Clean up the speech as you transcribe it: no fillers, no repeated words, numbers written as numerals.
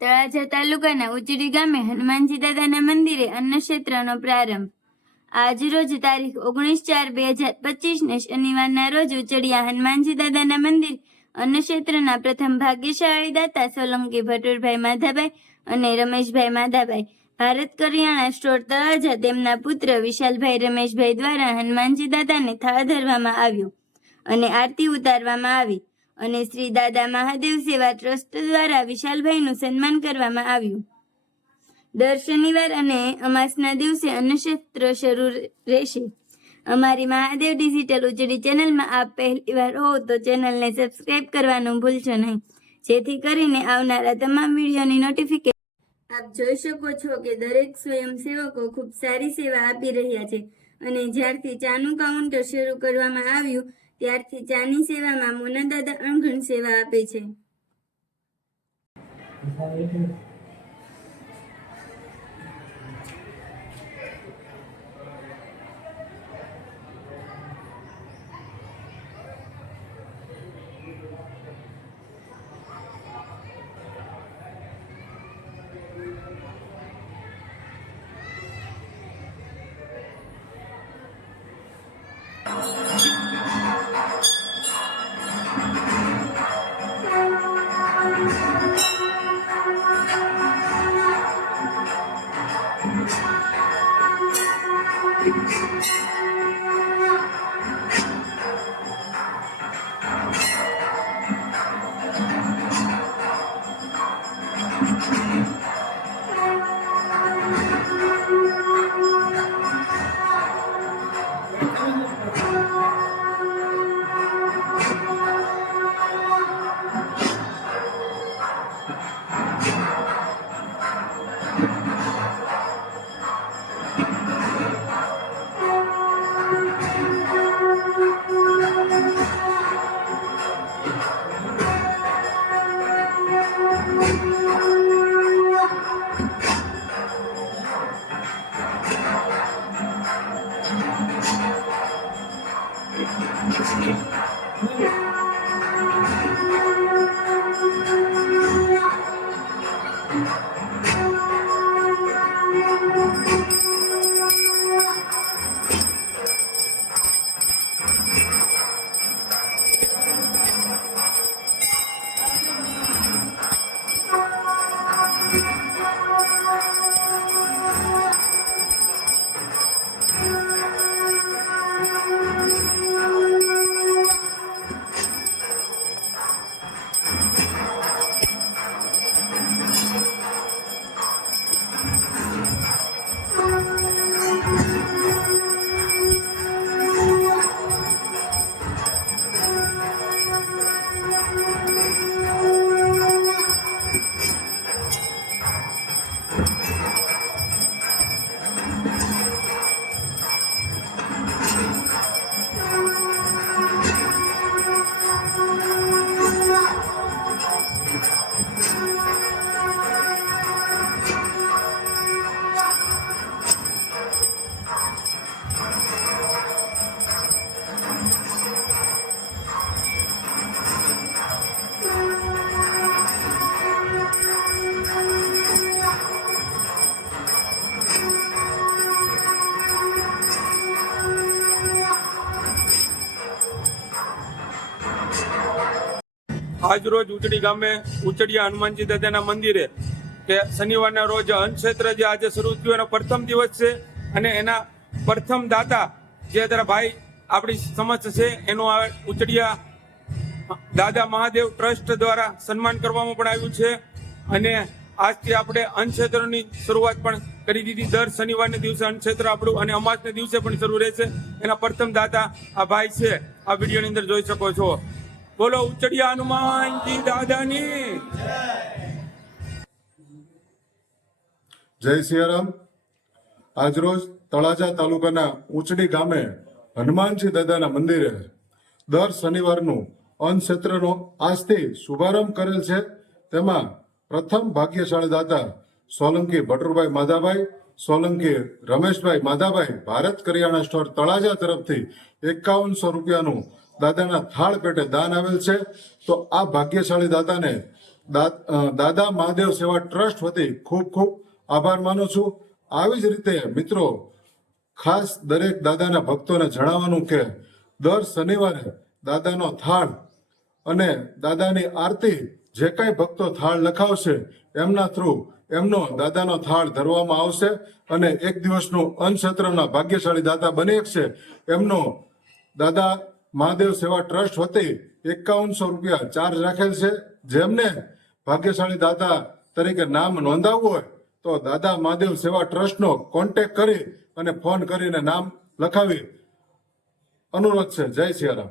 તળાજા તાલુકાના ઉચડી ગામે હનુમાનજી દાદાના મંદિરે અન્નક્ષેત્રનો પ્રારંભ। આજરોજ તારીખ 19/4/2025ને શનિવારના રોજ ઉચડિયા હનુમાનજી દાદાના મંદિર અન્નક્ષેત્રના પ્રથમ ભાગ્યશાળી દાતા સોલંકી ભટુરભાઈ માધાભાઈ અને રમેશભાઈ માધાભાઈ ભારત કરિયાણા સ્ટોર તળાજા તેમના પુત્ર વિશાલભાઈ રમેશભાઈ દ્વારા હનુમાનજી દાદાને થાળ ધરવામાં આવ્યો અને આરતી ઉતારવામાં આવી અને શ્રી દાદા મહાદેવ સેવા ટ્રસ્ટ દ્વારા વિશાલભાઈનું સન્માન કરવામાં આવ્યું। દર શનિવાર અને અમાસના દિવસે અન્નક્ષેત્ર શરૂ રહેશે। અમારી મહાદેવ ડિજિટલ ઉચડી ચેનલમાં આપ પહેલી વાર હો તો ચેનલને સબસ્ક્રાઇબ કરવાનું ભૂલશો નહીં, જેથી કરીને આવનારા તમામ વિડીયોની નોટિફિકેશન આપ જોઈ શકો છો કે દરેક સ્વયંસેવકો ખૂબ સારી સેવા આપી રહ્યા છે અને જ્યારથી ચાનું કાઉન્ટર શરૂ કરવામાં આવ્યું ત્યારથી ચાની સેવામાં મોના દાદા અણઘણ સેવા આપે છે। આજ રોજ ઉચડી ગામે ઉચડિયા હનુમાનજી દાદાના મંદિરે કે શનિવારના રોજ અન્નક્ષેત્ર જે આજે શરૂ થયું એનો પ્રથમ દિવસ છે અને એના પ્રથમ દાતા જે તારા ભાઈ આપણી સમક્ષ છે એનું આ ઉચડિયા દાદા મહાદેવ ટ્રસ્ટ દ્વારા સન્માન કરવામાં પણ આવ્યું છે અને આજથી આપણે અન્નક્ષેત્રની શરૂઆત પણ કરી દીધી। દર શનિવારના દિવસે અન્નક્ષેત્ર આપણું અને અમાસના દિવસે પણ શરૂ રહેશે। એના પ્રથમ દાતા આ ભાઈ છે, આ વિડીયોની અંદર જોઈ શકો છો। બોલો ઉચડિયા હનુમાનજી દાદાની જય સિયારામ। આજરોજ તળાજા તાલુકાના ઉચડી ગામે હનુમાનજી દાદાના મંદિરે દર શનિવારનું અન્નક્ષેત્રનો આજથી શુભારંભ કરેલ છે। તેમાં પ્રથમ ભાગ્યશાળી દાતા સોલંકી ભટુરભાઈ માધાભાઈ, સોલંકી રમેશભાઈ માધાભાઈ ભારત કરિયાણા સ્ટોર તળાજા તરફથી 5100 રૂપિયાનું દાદાના થાળ પેટે દાન આવેલ છે। તો આ ભાગ્યશાળી દાતાને દાદા મહાદેવ સેવા ટ્રસ્ટ વતી ખૂબ ખૂબ આભાર માનું છું. આવી જ રીતે મિત્રો ખાસ દરેક દાદાના ભક્તોને જણાવવાનું કે દર શનિવારે દાદાનો થાળ અને દાદાની આરતી જે કાંઈ ભક્તો થાળ લખાવશે એમના થ્રુ એમનો દાદાનો થાળ ધરવામાં આવશે અને એક દિવસનું અન્નક્ષેત્રના ભાગ્યશાળી દાતા બની શકશે એમનો દાદા મહાદેવ સેવા ટ્રસ્ટ વતી 5100 રૂપિયા ચાર્જ રાખેલ છે. જેમને ભાગ્યશાળી દાતા તરીકે નામ નોંધાવવું હોય તો દાદા મહાદેવ સેવા ટ્રસ્ટનો કોન્ટેક્ટ કરી અને ફોન કરીને નામ લખાવી અનુરોધ છે. જય સિયારામ.